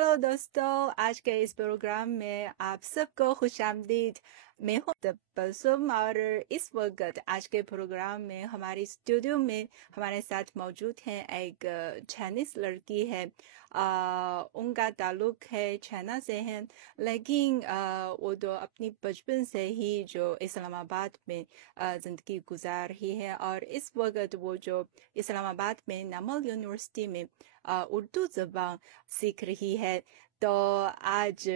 Hello दोस्तों, आज के इस प्रोग्राम में आप सबको खुशामदीद। मैं हूं तबस्सुम और इस वक्त आज के प्रोग्राम में हमारी स्टूडियो में हमारे साथ मौजूद हैं एक चाइनीज लड़की है। उनका ताल्लुक है चाइना से है, लेकिन वो तो अपनी बचपन से ही जो इस्लामाबाद में ज़िंदगी गुजार रही है और इस वक्त वो जो इस्लामाबाद में नमल यूनिवर्सिटी में उर्दू ज़बान सीख रही है। तो आज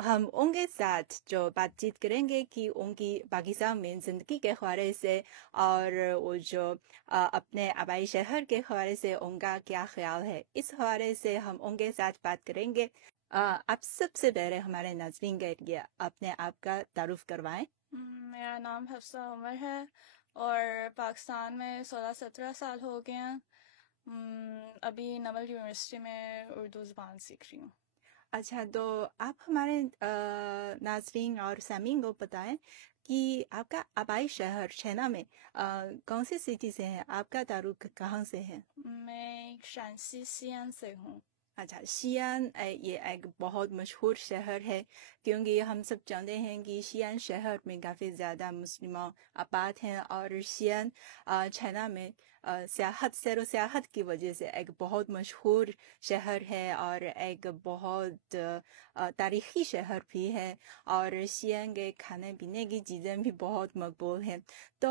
हम उनके साथ जो बातचीत करेंगे कि उनकी पाकिस्तान में ज़िंदगी के हवाले से और वो जो अपने आबाई शहर के हवाले से उनका क्या ख्याल है, इस हवाले से हम उनके साथ बात करेंगे। आप सबसे पहले हमारे नाज़रीन के लिए अपने आप का तारुफ करवाएं। मेरा नाम हफ्सा उमर है और पाकिस्तान में 16-17 साल हो गए हैं। अभी नवल यूनिवर्सिटी में उर्दू ज़बान सीख रही हूँ। अच्छा, तो आप हमारे नाज़रीन और सामीन को बताएं कि आपका आबाई शहर छैना में कौन सी सिटी से है, आपका तारुक कहाँ से है? मैं शांसी सियान से हूँ। अच्छा, शियान ये एक बहुत मशहूर शहर है, क्योंकि हम सब जानते हैं कि शियान शहर में काफ़ी ज़्यादा मुस्लिम आबाद हैं और शियान चाइना में सैर व सियाहत की वजह से एक बहुत मशहूर शहर है और एक बहुत तारीख़ी शहर भी है और शियान के खाने पीने की चीज़ें भी बहुत मकबूल हैं। तो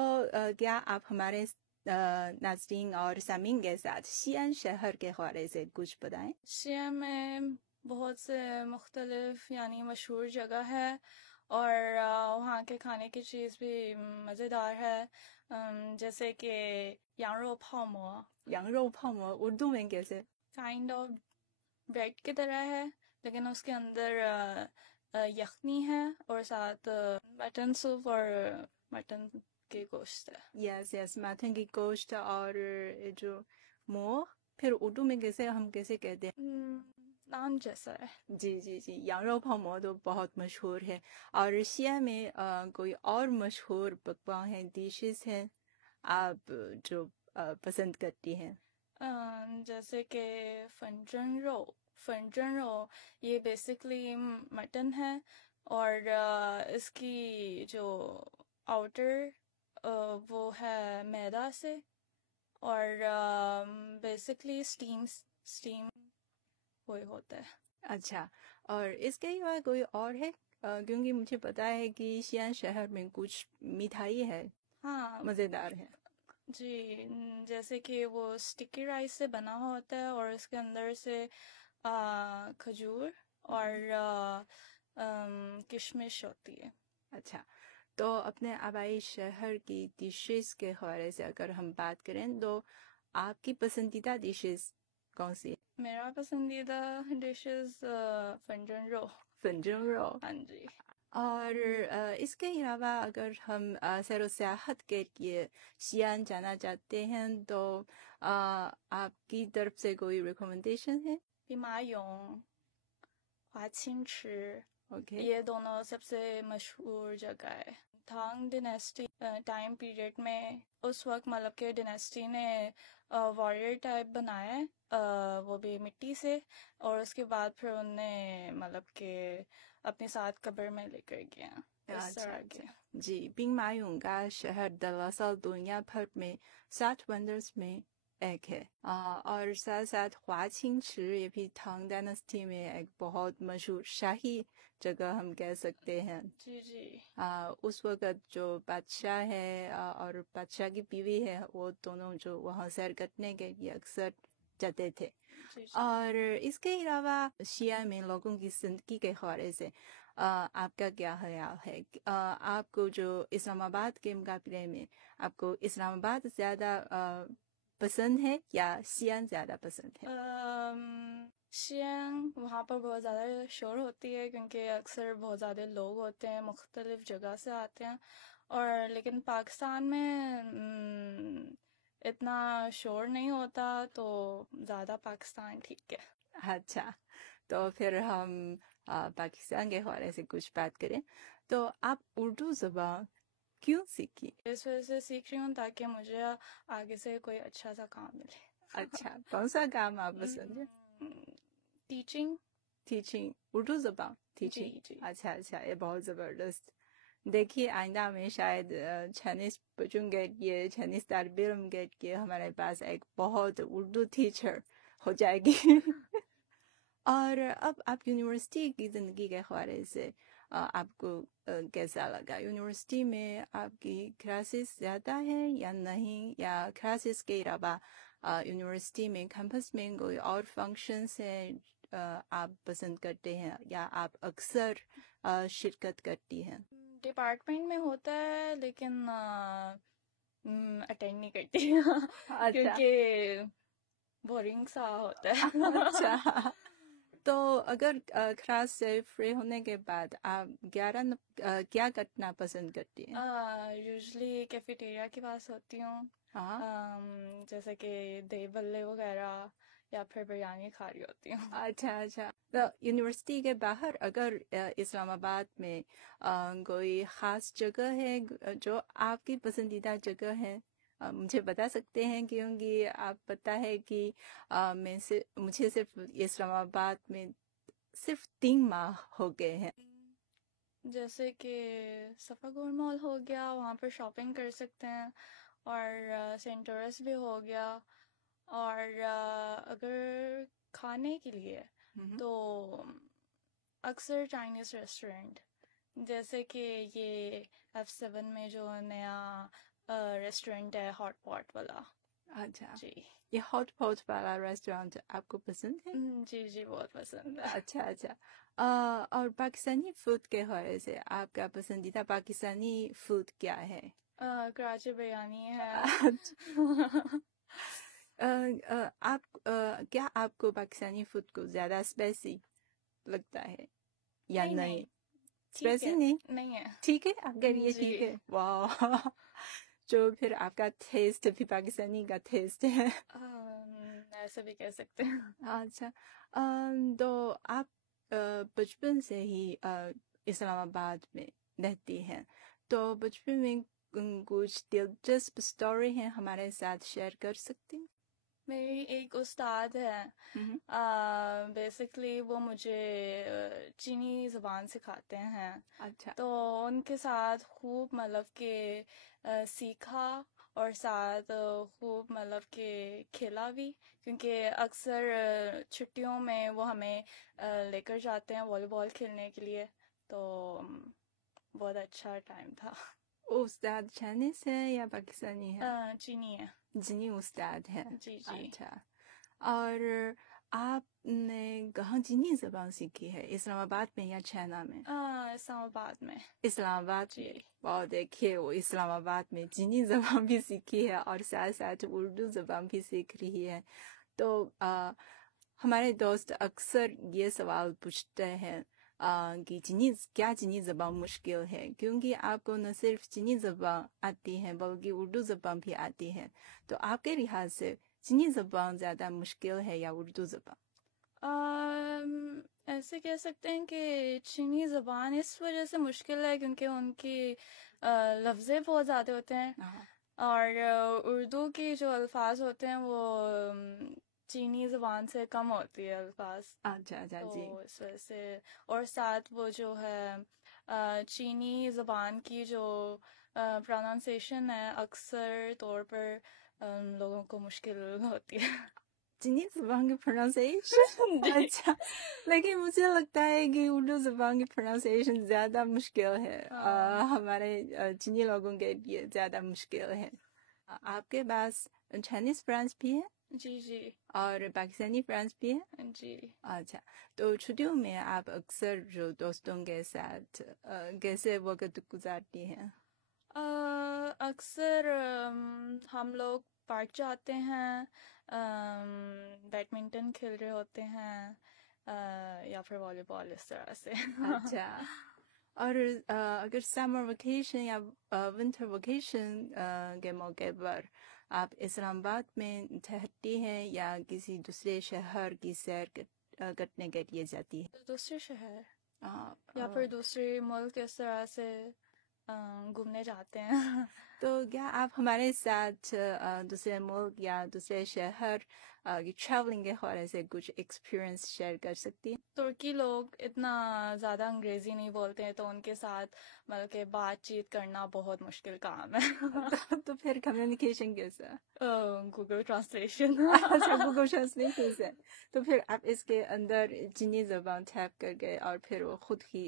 क्या आप हमारे नाज़रीन और सामीन के साथ शियान शहर के हवाले से कुछ बताएं? शिया में बहुत से मुख्तलिफ यानी मशहूर जगह है और वहाँ के खाने की चीज़ भी मज़ेदार है, जैसे कि यांगरो पाओमो। यांगरो पाओमो उर्दू में कैसे? काइंड ऑफ ब्रेड की तरह है, लेकिन उसके अंदर यखनी है और साथ मटन सूप और मटन के गोश्त है। यस यस, माथन की गोश्त और जो मोर, फिर उर्दू में कैसे, हम कैसे कहते हैं? नान जैसा है। जी जी जी, यांगरो पाओमो तो बहुत मशहूर है। और शिया में कोई और मशहूर पकवान है, डिशेस हैं आप जो पसंद करती हैं? जैसे कि फंजन रो ये बेसिकली मटन है और इसकी जो आउटर वो है मैदा से और बेसिकली स्टीम वही होता है। अच्छा, और इसके अलावा कोई और है? क्योंकि मुझे पता है कि शियान शहर में कुछ मिठाई है, हाँ मज़ेदार है। जी, जैसे कि वो स्टिकी राइस से बना होता है और इसके अंदर से खजूर और किशमिश होती है। अच्छा, तो अपने आबाई शहर की डिशेस के हवाले से अगर हम बात करें तो आपकी पसंदीदा डिशेस कौन सी है? मेरा पसंदीदा डिशेस फंजन रो। फंजन रो। हाँ जी। और इसके अलावा अगर हम सैर व सियाहत के लिए शियान जाना चाहते हैं तो आपकी तरफ से कोई रिकमेंडेशन है? 兵马俑 华清池 ओके। ये दोनों सबसे मशहूर जगह है। थांग डिनेस्टी टाइम पीरियड में उस वक्त मतलब के डिनेस्टी ने वॉरियर टाइप बनाया है, वो भी मिट्टी से, और उसके बाद फिर उनने मतलब के अपने साथ कब्र में लेकर गया इस अच्छा तरह के। अच्छा जी, बिंगमायुंग का शहर दरअसल दुनिया भर में 7 वंडर्स में एक है। और साथ साथ हुआछिंग ये भी थांग डायनेस्टी में एक बहुत मशहूर शाही जगह हम कह सकते हैं। जी जी उस वक्त जो बादशाह है और बादशाह की बीवी है, वो दोनों जो वहाँ सैर करने के लिए अक्सर जाते थे। जी जी। और इसके अलावा शिया में लोगों की जिंदगी के हवाले से आपका क्या ख्याल है? आपको जो इस्लामाबाद के मुकाबले में आपको इस्लामाबाद ज़्यादा पसंद है या शियान ज़्यादा पसंद है? शियांग वहाँ पर बहुत ज़्यादा शोर होती है क्योंकि अक्सर बहुत ज़्यादा लोग होते हैं, मुख्तलिफ जगह से आते हैं, और लेकिन पाकिस्तान में इतना शोर नहीं होता, तो ज़्यादा पाकिस्तान ठीक है। अच्छा, तो फिर हम पाकिस्तान के हवाले से कुछ बात करें तो आप उर्दू ज़बान क्यों सीखी? इस वजह से सीख रही हूँ ताकि मुझे आगे से कोई अच्छा सा काम मिले। अच्छा, कौन सा काम आप पसंद है? टीचिंग ٹیچنگ اردو زبان جی ٹیچنگ. جی اچھا اچھا، یہ بہت زبردست. دیکھیے آئندہ میں شاید چائنیز بچوں کے لیے، چائنیز طالب علم کے لیے ہمارے پاس ایک بہت اردو ٹیچر ہو جائے گی. اور اب آپ یونیورسٹی کی زندگی کے حوالے سے آپ کو کیسا لگا؟ یونیورسٹی میں آپ کی کلاسز زیادہ ہیں یا نہیں، یا کلاسز کے علاوہ یونیورسٹی میں کیمپس میں کوئی اور فنکشنس ہیں آپ پسند کرتے ہیں یا آپ اکثر شرکت کرتی ہیں؟ ڈپارٹمنٹ میں ہوتا ہے لیکن اٹینڈ نہیں کرتی اچھا کیونکہ بورنگ سا ہوتا ہے. اچھا. تو اگر کلاس سے فری ہونے کے بعد آپ کیا کرنا پسند کرتی ہیں؟ یوزلی کیفیٹیریا کے پاس ہوتی ہوں، ہاں. جیسے کہ دہی بلے وغیرہ یا پھر بریانی کھا رہی ہوتی ہوں. اچھا اچھا. تو یونیورسٹی کے باہر اگر اسلام آباد میں کوئی خاص جگہ ہے جو آپ کی پسندیدہ جگہ ہے، مجھے بتا سکتے ہیں؟ کیونکہ آپ پتہ ہے کہ مجھے صرف اسلام آباد میں صرف 3 ماہ ہو گئے ہیں. جیسے کہ صفا گور مال ہو گیا، وہاں پر شاپنگ کر سکتے ہیں، اور سینٹورس بھی ہو گیا. اور اگر کھانے کے لیے تو اکثر چائنیز ریسٹورینٹ، جیسے کہ یہ F7 میں جو نیا ریسٹورینٹ ہے ہاٹ پاٹ والا. اچھا، جی یہ ہاٹ پاٹ والا ریسٹورینٹ آپ کو پسند ہے؟ جی جی بہت پسند ہے. اچھا اچھا. اور پاکستانی فوڈ کے حوالے سے آپ کا پسندیدہ پاکستانی فوڈ کیا ہے؟ کراچی بریانی ہے. کیا آپ کو پاکستانی فوڈ کو زیادہ اسپائسی لگتا ہے یا نہیں؟ ٹھیک اسپائسی ہے، نہیں ہے. ٹھیک ہے، اگر یہ جی ٹھیک ہے، واہ. جو پھر آپ کا ٹیسٹ بھی پاکستانی کا ٹیسٹ ہے. ایسا بھی کہہ سکتے ہیں. اچھا. تو آپ بچپن سے ہی اسلام آباد میں رہتی ہیں، تو بچپن میں کچھ دلچسپ اسٹوری ہیں ہمارے ساتھ شیئر کر سکتی ہیں؟ میری ایک استاد ہے، بیسکلی وہ مجھے چینی زبان سکھاتے ہیں. اچھا تو ان کے ساتھ خوب مطلب کہ سیکھا، اور ساتھ خوب مطلب کہ کھیلا بھی، کیونکہ اکثر چھٹیوں میں وہ ہمیں لے کر جاتے ہیں والی بال کھیلنے کے لیے. تو بہت اچھا ٹائم تھا. استاد چائنیز ہے یا پاکستانی ہے؟ چینی ہے. چینی استاد ہے. جی جی. اچھا. اور آپ نے کہاں چینی زبان سیکھی ہے، اسلام آباد میں یا چائنا میں؟ اسلام آباد میں. اسلام آباد جی. میں. اور دیکھیے وہ اسلام آباد میں چینی زبان بھی سیکھی ہے اور ساتھ ساتھ اردو زبان بھی سیکھ رہی ہے. تو ہمارے دوست اکثر یہ سوال پوچھتے ہیں کہ چینی زبان مشکل ہے، کیونکہ آپ کو نہ صرف چینی زبان آتی ہے بلکہ اردو زبان بھی آتی ہے. تو آپ کے لحاظ سے چینی زبان زیادہ مشکل ہے یا اردو زبان؟ ایسے کہہ سکتے ہیں کہ چینی زبان اس وجہ سے مشکل ہے کیونکہ ان کی لفظیں بہت زیادہ ہوتے ہیں، اور اردو کی جو الفاظ ہوتے ہیں وہ چینی زبان سے کم ہوتی ہے الفاظ. اچھا اچھا. تو جی. اس وجہ سے، اور ساتھ وہ جو ہے چینی زبان کی جو پروننسیشن ہے اکثر طور پر لوگوں کو مشکل ہوتی ہے. چینی زبان کی پروننسیشن اچھا، لیکن مجھے لگتا ہے کہ اردو زبان کی پروننسیشن زیادہ مشکل ہے، ہمارے چینی لوگوں کے لیے زیادہ مشکل ہے. آپ کے پاس چائنیز فرینڈس بھی ہیں؟ جی جی. اور پاکستانی فرینڈس بھی ہیں؟ جی. اچھا. تو چھٹیوں میں آپ اکثر جو دوستوں کے ساتھ کیسے وقت گزارتی ہیں؟ اکثر ہم لوگ پارک جاتے ہیں، بیڈمنٹن کھیل رہے ہوتے ہیں، یا پھر والی بال، اس طرح سے. اچھا. اور اگر سمر ویکیشن یا ونٹر ویکیشن کے موقع پر آپ اسلام آباد میں ٹھہرتی ہیں یا کسی دوسرے شہر کی سیر کرنے کے لیے جاتی ہے؟ دوسرے شہر یا پھر دوسرے ملک، اس طرح سے. घूमने जाते हैं। तो क्या आप हमारे साथ दूसरे मुल्क या दूसरे शहर की ट्रैवलिंग के हवाले से कुछ एक्सपीरियंस शेयर कर सकती हैं? तुर्की लोग इतना ज़्यादा अंग्रेज़ी नहीं बोलते हैं, तो उनके साथ मतलब कि बातचीत करना बहुत मुश्किल काम है। तो फिर कम्युनिकेशन कैसा? Google translation. अच्छा, गूगल ट्रांसलेशन से। तो फिर आप इसके अंदर चीनी जबान टैप कर गए और फिर वो खुद ही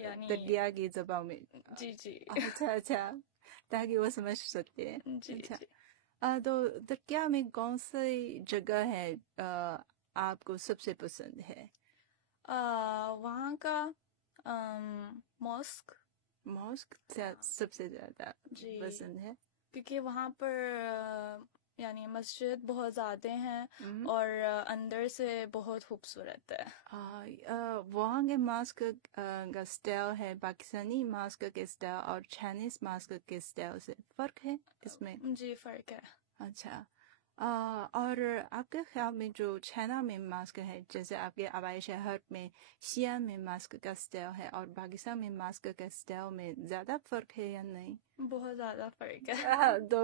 यानी तर्किया की जबान में जी जी अच्छा अच्छा, ताकि वो समझ सकते हैं। जी अच्छा, जी। तो तर्किया में कौन सी जगह है आपको सबसे पसंद है? वहाँ का मॉस्क मॉस्क हाँ सबसे ज्यादा जी, पसंद है। क्योंकि वहाँ पर यानी मस्जिद बहुत ज़्यादा हैं हम्म। और अंदर से बहुत खूबसूरत है। वहाँ के मास्क का स्टाइल है पाकिस्तानी मास्क के स्टाइल और चाइनीज मास्क के स्टाइल से फर्क है इसमें? जी फ़र्क है। अच्छा, और आपके ख्याल में जो चाइना में मास्क है, जैसे आपके आबाई शहर में शिया में मास्क का स्टाइल है और पाकिस्तान में मास्क का स्टाइल में ज़्यादा फर्क है या नहीं? बहुत ज़्यादा फ़र्क है। तो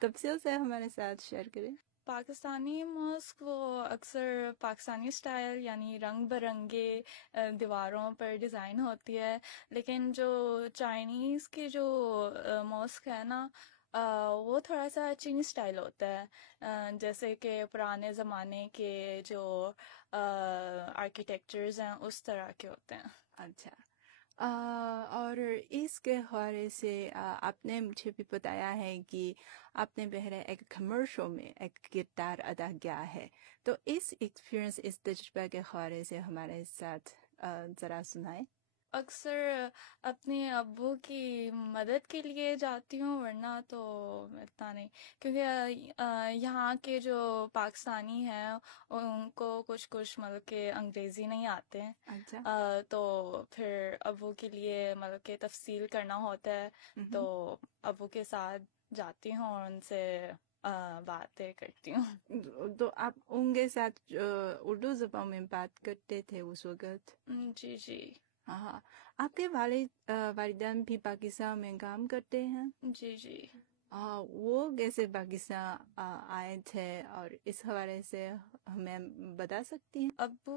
तफसील से हमारे साथ शेयर करें। पाकिस्तानी मॉस्क वो अक्सर पाकिस्तानी स्टाइल यानी रंग बिरंगे दीवारों पर डिज़ाइन होती है, लेकिन जो चाइनीज़ की जो मॉस्क है ना, वो थोड़ा सा चीनी स्टाइल होता है। जैसे कि पुराने ज़माने के जो आर्किटेक्चर्स हैं उस तरह के होते हैं। अच्छा, और इसके हवाले से आपने मुझे भी बताया है कि आपने पहले एक कमर्शियल में एक किरदार अदा किया है, तो इस एक्सपीरियंस इस तजुर्बे के हवाले से हमारे साथ ज़रा सुनाए। अक्सर अपने अब्बू की मदद के लिए जाती हूँ, वरना तो इतना नहीं, क्योंकि यहाँ के जो पाकिस्तानी हैं उनको कुछ कुछ मतलब के अंग्रेज़ी नहीं आते हैं। अच्छा। तो फिर अब्बू के लिए मतलब के तफसील करना होता है, तो हम्म। अब्बू के साथ जाती हूँ और उनसे बातें करती हूँ। तो आप उनके साथ उर्दू ज़बान में बात करते थे उस वक़्त? जी जी हाँ, आपके वालिदान भी पाकिस्तान में काम करते हैं? जी जी। वो कैसे पाकिस्तान आए थे और इस हवाले से हमें बता सकती हैं? अब्बू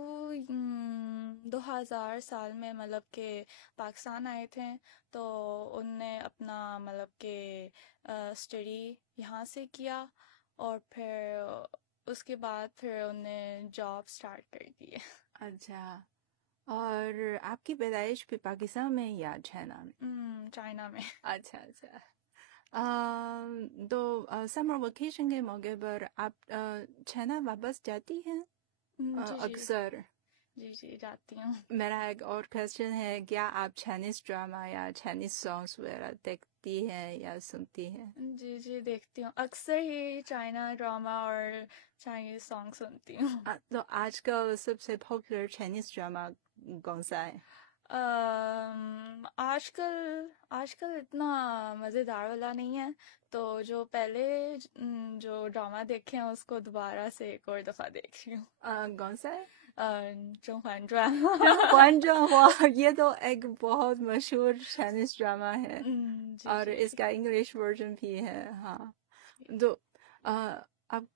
2000 साल में मतलब के पाकिस्तान आए थे, तो उनने अपना मतलब के स्टडी यहाँ से किया और फिर उसके बाद फिर उनने जॉब स्टार्ट कर दी है। अच्छा, और आपकी पैदाइश भी पाकिस्तान में या चाइना में? चाइना में। अच्छा अच्छा। तो समर वेकेशन के मौके पर आप चाइना वापस जाती हैं जी जी अक्सर? जी जी जाती हूँ। मेरा एक और क्वेश्चन है, क्या आप चाइनीज ड्रामा या चाइनीज सॉन्ग्स वगैरह देखती हैं या सुनती हैं? जी जी देखती हूँ, अक्सर ही चाइना ड्रामा और चाइनीज सॉन्ग सुनती हूँ। तो आजकल सबसे पॉपुलर चाइनीज ड्रामा कौन सा है? आजकल आजकल इतना मज़ेदार वाला नहीं है, तो जो पहले जो ड्रामा देखे हैं उसको दोबारा से एक और दफ़ा देख रही हूँ। कौन सा है? 甄嬛传। 甄嬛传 ये तो एक बहुत मशहूर चाइनीज ड्रामा है जी और जी इसका इंग्लिश वर्जन भी है। हाँ, तो आप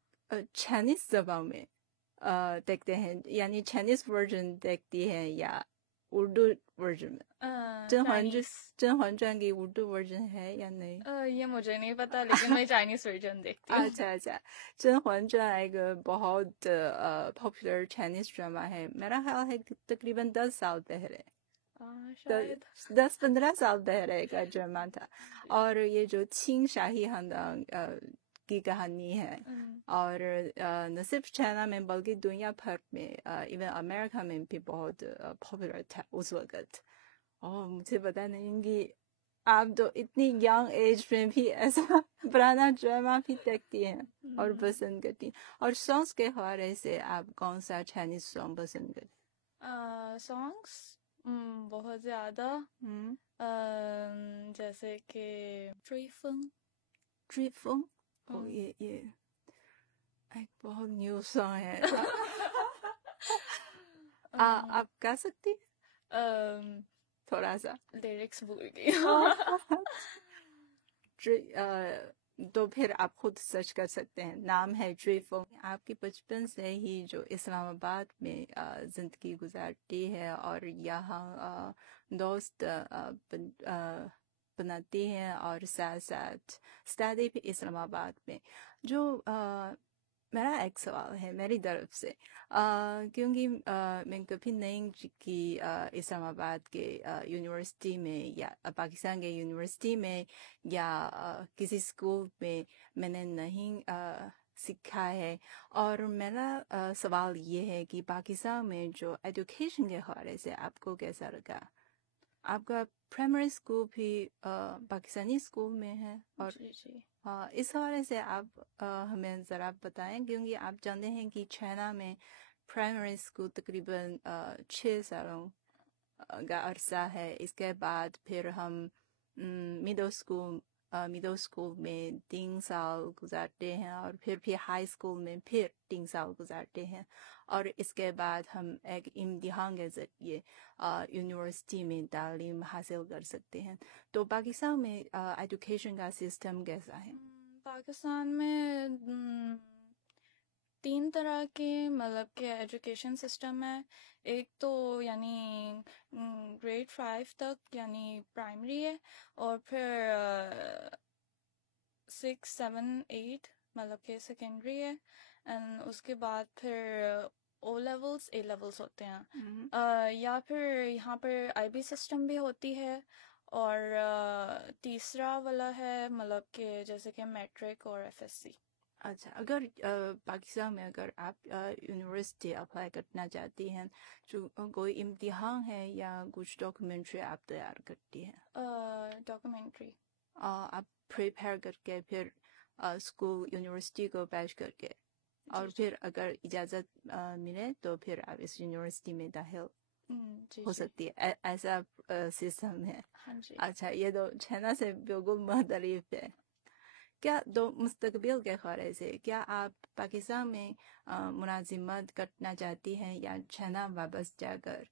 चाइनीज जबान में देखते हैं, यानी चाइनीज वर्जन देखती हैं या उर्दू वर्जन में? चाइनीज। 甄嬛传की उर्दू वर्जन है या नहीं? ये मुझे नहीं पता, लेकिन मैं चाइनीज वर्जन देखती हूँ। अच्छा अच्छा, 甄嬛传एक बहुत पॉपुलर चाइनीज ड्रामा है, मेरा ख्याल है कि तकरीबन 10 साल पहले, शायद। 10-15 साल पहले का ड्रामा था। जी। और ये जो छीन शाही खानदान की कहानी है, और न सिर्फ चाइना में बल्कि दुनिया भर में, इवन अमेरिका में भी बहुत पॉपुलर था उस वक़्त। और मुझे पता नहीं कि आप तो इतनी यंग एज में भी ऐसा पुराना ड्रामा भी देखती हैं और पसंद करती हैं। और सॉन्ग्स के हवाले से आप कौन सा चाइनीज सॉन्ग पसंद करती सॉन्ग्स बहुत ज़्यादा, हैं? जैसे कि ट्री फंग। ट्रीफोंग, ओ ये एक बहुत न्यू सॉन्ग है। आप गा सकती हैं تھوڑا سا लिरिक्स भूल गई हूँ। تو پھر آپ خود سرچ کر سکتے ہیں. نام ہے ٹریفو. آپ کی بچپن سے ہی جو اسلام آباد میں زندگی گزارتی ہے اور یہاں دوست بناتی ہیں اور ساتھ ساتھ اسٹڈی بھی اسلام آباد میں. جو میرا ایک سوال ہے میری طرف سے، کیونکہ میں کبھی نہیں کی اسلام آباد کے یونیورسٹی میں یا پاکستان کے یونیورسٹی میں یا کسی اسکول میں نے نہیں سیکھا ہے. اور میرا سوال یہ ہے کہ پاکستان میں جو ایجوکیشن کے حوالے سے آپ کو کیسا لگا؟ آپ کا پرائمری اسکول بھی پاکستانی اسکول میں ہے، اور جی جی اس حوالے سے آپ ہمیں ذرا بتائیں، کیونکہ آپ جانتے ہیں کہ چائنا میں پرائمری اسکول تقریباً 6 سالوں کا عرصہ ہے. اس کے بعد پھر ہم مڈل اسکول میں 3 سال گزارتے ہیں، اور پھر ہائی اسکول میں پھر 3 سال گزارتے ہیں، اور اس کے بعد ہم ایک امتحان کے ذریعے یونیورسٹی میں تعلیم حاصل کر سکتے ہیں. تو پاکستان میں ایجوکیشن کا سسٹم کیسا ہے؟ پاکستان میں 3 طرح کے مطلب کہ ایجوکیشن سسٹم ہے. ایک تو یعنی گریڈ 5 تک یعنی پرائمری ہے، اور پھر 6 7 8 مطلب کہ سیکنڈری ہے، اینڈ اس کے بعد پھر او لیولس اے لیولس ہوتے ہیں. یا پھر یہاں پر آئی بی سسٹم بھی ہوتی ہے، اور تیسرا والا ہے مطلب کہ جیسے کہ میٹرک اور ایف ایس سی. اچھا، اگر پاکستان میں اگر آپ یونیورسٹی اپلائی کرنا چاہتی ہیں، جو کوئی امتحان ہے یا کچھ ڈاکومنٹری آپ تیار کرتی ہیں؟ ڈاکومنٹری آپ پریپیئر کر کے پھر اسکول یونیورسٹی کو پیش کر کے، اور پھر اگر اجازت ملے تو پھر آپ اس یونیورسٹی میں داخل جی ہو جی سکتی ہے. ایسا سسٹم ہے. ہاں جی. اچھا، یہ تو چائنا سے بالکل مختلف ہے. کیا تو مستقبل کے حوالے سے کیا آپ پاکستان میں ملازمت کرنا چاہتی ہیں یا چائنا واپس جا کر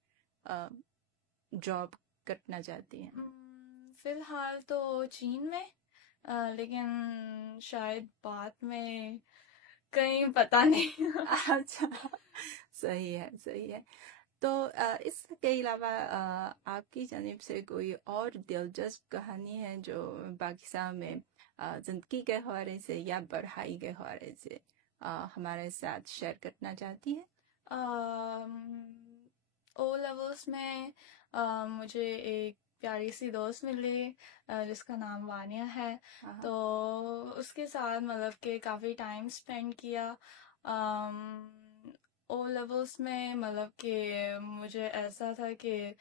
جاب کرنا چاہتی ہیں؟ فی الحال تو چین میں، لیکن شاید بعد میں کہیں پتہ نہیں. اچھا، صحیح ہے صحیح ہے. تو اس کے علاوہ آپ کی جانب سے کوئی اور دلچسپ کہانی ہے جو پاکستان میں زندگی کے حوالے سے یا پڑھائی کے حوالے سے ہمارے ساتھ شیئر کرنا چاہتی ہیں؟ او لیولس میں مجھے ایک پیاری سی دوست ملی جس کا نام وانیہ ہے. تو اس کے ساتھ مطلب کہ کافی ٹائم اسپینڈ کیا. او لیولس میں مطلب کہ مجھے ایسا تھا کہ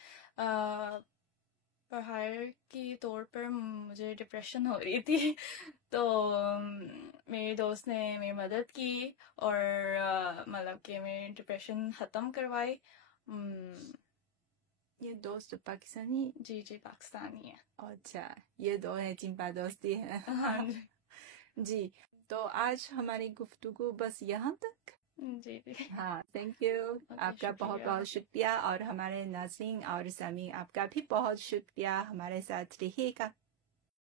پڑھائی کی طور پر مجھے ڈپریشن ہو رہی تھی. تو میری دوست نے میری مدد کی اور مطلب کہ میری ڈپریشن ختم کروائی. یہ دوست پاکستانی؟ جی جی پاکستانی ہے. اچھا، یہ دو ہیں چنپا دوستی ہے. ہاں جی جی، تو آج ہماری گفتگو بس یہاں تک. جی جی ہاں، تھینک یو. آپ کا بہت بہت شکریہ، اور ہمارے ناظرین اور سامعین آپ کا بھی بہت شکریہ. ہمارے ساتھ رہیے گا.